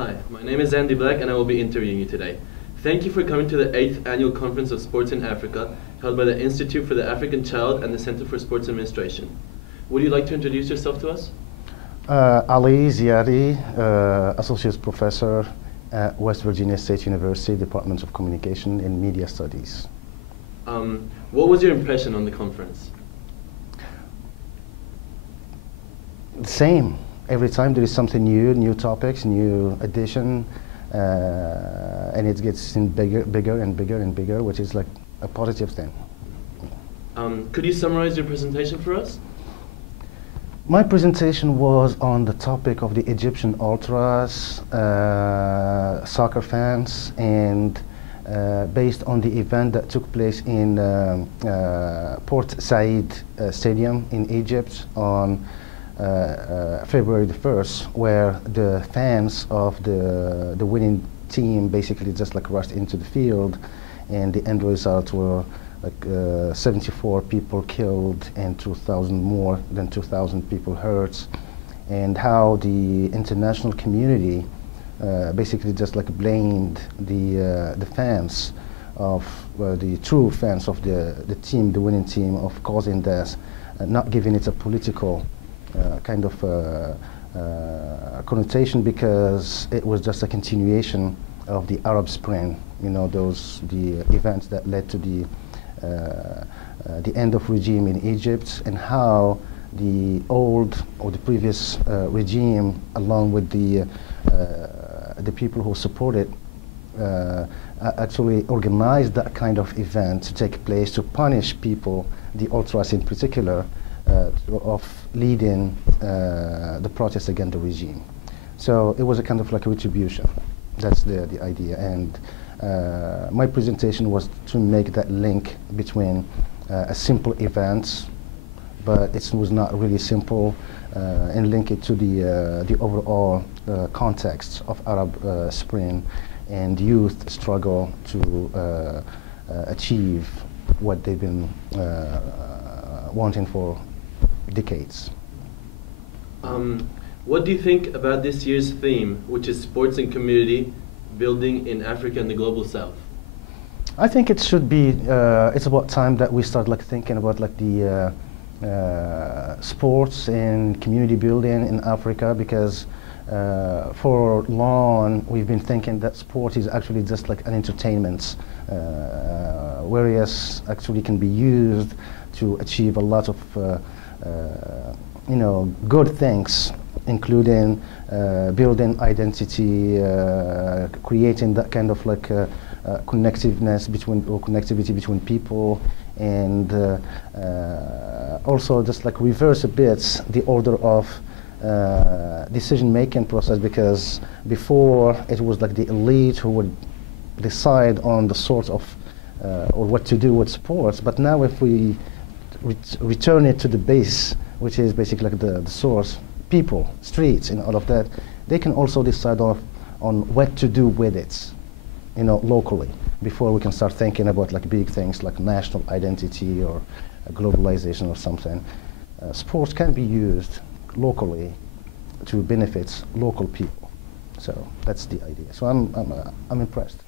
Hi, my name is Andy Black and I will be interviewing you today. Thank you for coming to the 8th Annual Conference of Sports in Africa, held by the Institute for the African Child and the Center for Sports Administration. Would you like to introduce yourself to us? Ali Zyati, Associate Professor at West Virginia State University, Department of Communication and Media Studies. What was your impression on the conference? Same. Every time there is something new, new topics, new addition, and it gets bigger and bigger, which is like a positive thing. Could you summarize your presentation for us? My presentation was on the topic of the Egyptian ultras, soccer fans, and based on the event that took place in Port Said Stadium in Egypt on February the 1st, where the fans of the winning team basically just like rushed into the field, and the end result were like 74 people killed and 2,000 more than 2,000 people hurt, and how the international community basically just like blamed the fans of the true fans of the team, the winning team, of causing this, not giving it a political kind of connotation, because it was just a continuation of the Arab Spring, you know, the events that led to the end of regime in Egypt, and how the old or the previous regime, along with the people who supported, actually organized that kind of event to take place to punish people, the ultras in particular, of leading the protest against the regime. So it was a kind of like a retribution. That's the idea. And my presentation was to make that link between a simple event, but it was not really simple, and link it to the overall context of Arab Spring and youth struggle to achieve what they've been wanting for decades. What do you think about this year's theme, which is sports and community building in Africa and the global South? I think it should be, it's about time that we start like thinking about like the sports and community building in Africa, because for long we've been thinking that sport is actually just like an entertainment, whereas actually can be used to achieve a lot of you know, good things, including building identity, creating that kind of like connectiveness between, or connectivity between people, and also just like reverse a bit the order of decision-making process, because before it was like the elite who would decide on the sort of or what to do with sports, but now if we return it to the base, which is basically like the source, people, streets, and all of that, they can also decide on what to do with it, you know, locally, before we can start thinking about like big things like national identity or globalization or something. Sports can be used locally to benefit local people. So that's the idea. So I'm impressed.